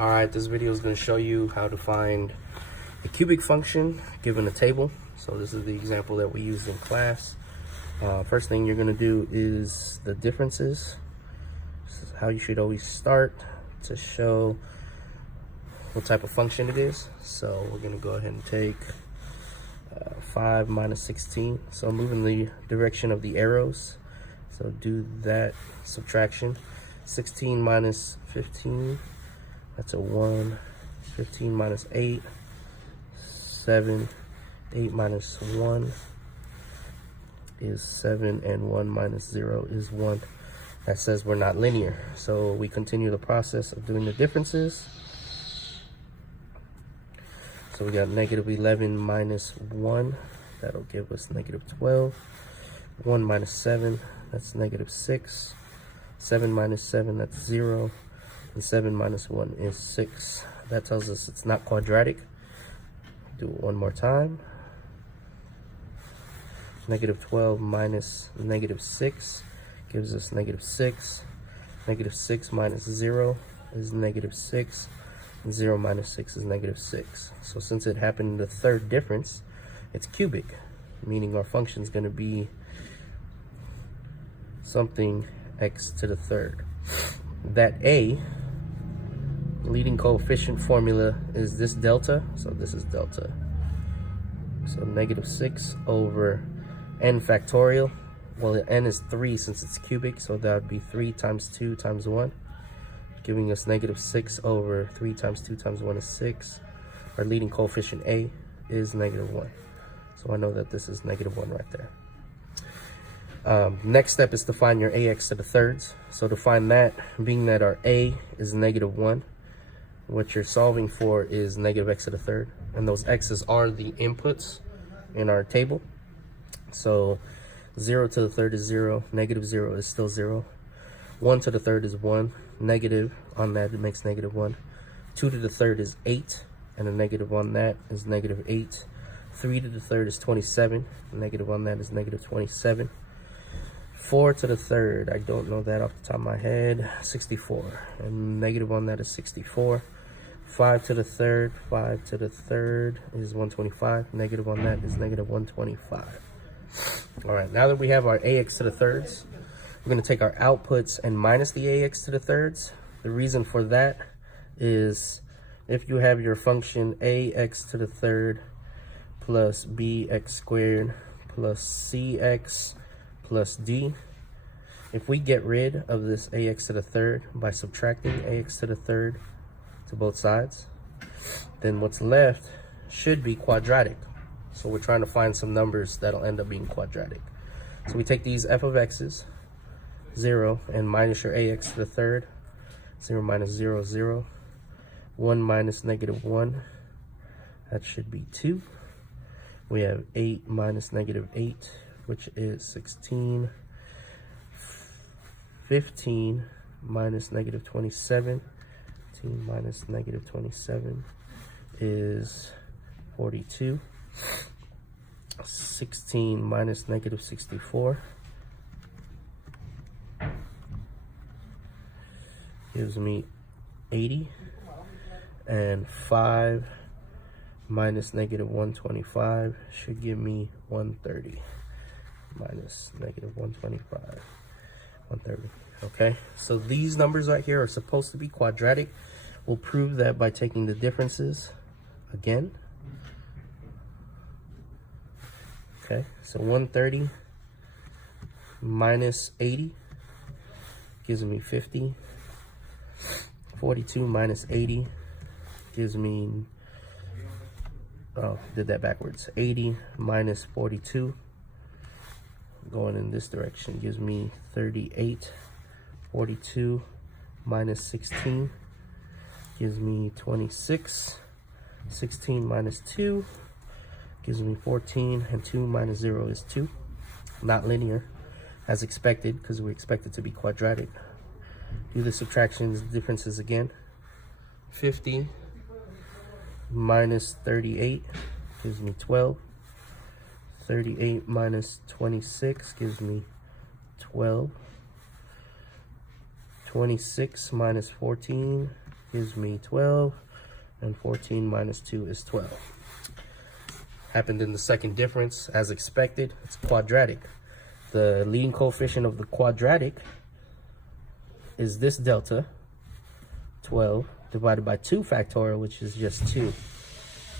Alright, this video is going to show you how to find a cubic function given a table. So this is the example that we used in class. First thing you're going to do is the differences. This is how you should always start to show what type of function it is. So we're going to go ahead and take 5 minus 16. So move in the direction of the arrows. So do that subtraction. 16 minus 15. That's a 1. 15 minus 8. 7. 8 minus 1 is 7, and 1 minus 0 is 1. That says we're not linear. So we continue the process of doing the differences. So we got negative 11 minus 1. That'll give us negative 12. 1 minus 7, that's negative 6. 7 minus 7, that's 0. And 7 minus 1 is 6. That tells us it's not quadratic. Do it one more time. Negative 12 minus negative 6 gives us negative 6. Negative 6 minus 0 is negative 6. And 0 minus 6 is negative 6. So since it happened in the third difference, it's cubic, meaning our function is going to be something x to the third. That a leading coefficient formula is this delta, so this is delta. So negative 6 over n factorial. Well, n is 3 since it's cubic, so that would be 3 times 2 times 1, giving us negative 6 over 3 times 2 times 1 is 6. Our leading coefficient a is negative 1. So I know that this is negative 1 right there. Next step is to find your ax to the thirds. So to find that, being that our a is negative 1, what you're solving for is negative x to the third. And those x's are the inputs in our table. So 0 to the third is 0. Negative 0 is still 0. 1 to the third is 1. Negative on that, it makes negative 1. 2 to the third is 8. And a negative on that is negative 8. 3 to the third is 27. A negative on that is negative 27. 4 to the third, I don't know that off the top of my head, 64. And negative on that is 64. 5 to the third is 125. Negative on that is negative 125. All right, now that we have our ax to the thirds, we're going to take our outputs and minus the ax to the thirds. The reason for that is if you have your function ax to the third plus bx squared plus cx plus d, if we get rid of this ax to the third by subtracting ax to the third to both sides, then what's left should be quadratic. So we're trying to find some numbers that'll end up being quadratic. So we take these f of x's, 0, and minus your ax to the third. 0 minus 0 is 0. 1 minus negative 1, that should be 2. We have 8 minus negative 8, which is 16. 15 minus negative 27. 15 minus negative 27 is 42. 16 minus negative 64 gives me 80. And 5 minus negative 125 should give me 130. Minus negative 125, 130. Okay, so these numbers right here are supposed to be quadratic. We'll prove that by taking the differences again. Okay, so 130 minus 80 gives me 50. 42 minus 80 gives me, oh, did that backwards. 80 minus 42, going in this direction, gives me 38. 42 minus 16 gives me 26. 16 minus 2 gives me 14, and 2 minus 0 is 2. Not linear, as expected, because we expect it to be quadratic. Do the subtractions, differences again. 50 minus 38 gives me 12. 38 minus 26 gives me 12. 26 minus 14 gives me 12, and 14 minus 2 is 12. Happened in the second difference, as expected. It's quadratic. The leading coefficient of the quadratic is this delta, 12, divided by 2 factorial, which is just 2,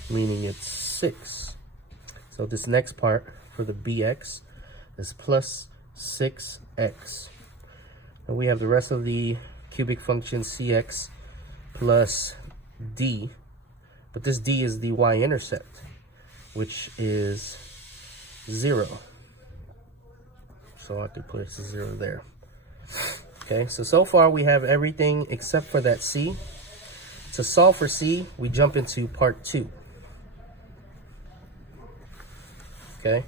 meaning it's 6. So this next part for the bx is plus 6x. And we have the rest of the cubic function cx plus d, but this d is the y-intercept, which is 0. So I could put a 0 there. Okay, so far we have everything except for that c. To solve for c, we jump into part 2. Okay,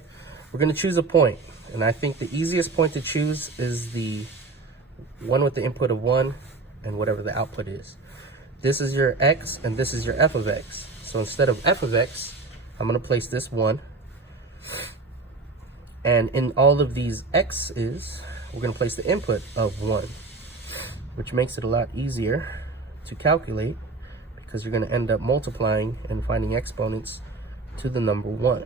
we're going to choose a point, and I think the easiest point to choose is the one with the input of 1 and whatever the output is. This is your x and this is your f of x. So instead of f of x, I'm going to place this 1. And in all of these x's, we're going to place the input of 1, which makes it a lot easier to calculate because you're going to end up multiplying and finding exponents to the number 1.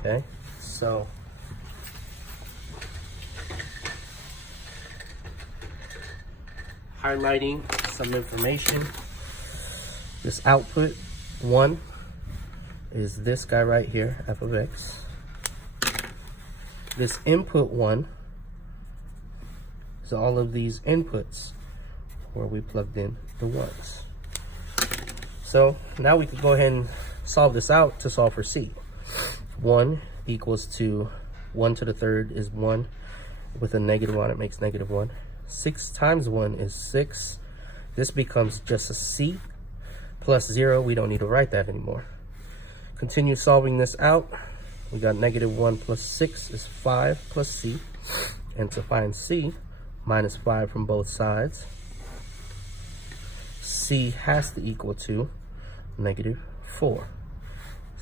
Okay, so highlighting some information. This output 1 is this guy right here, f of x. This input 1 is all of these inputs where we plugged in the 1s. So now we can go ahead and solve this out to solve for c. 1 equals to 1 to the third is 1. With a negative on it makes negative 1. 6 times 1 is 6. This becomes just a c plus 0. We don't need to write that anymore. Continue solving this out. We got negative 1 plus 6 is 5 plus c. And to find c, minus 5 from both sides. C has to equal to negative 4.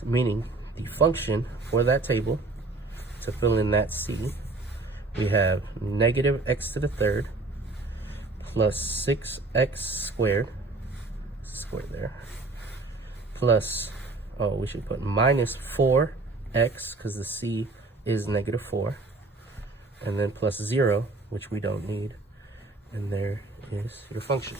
So meaning the function for that table, to fill in that c, we have negative x to the third plus 6x squared, there, plus, oh, we should put minus 4x because the c is negative 4, and then plus 0, which we don't need, and there is your function.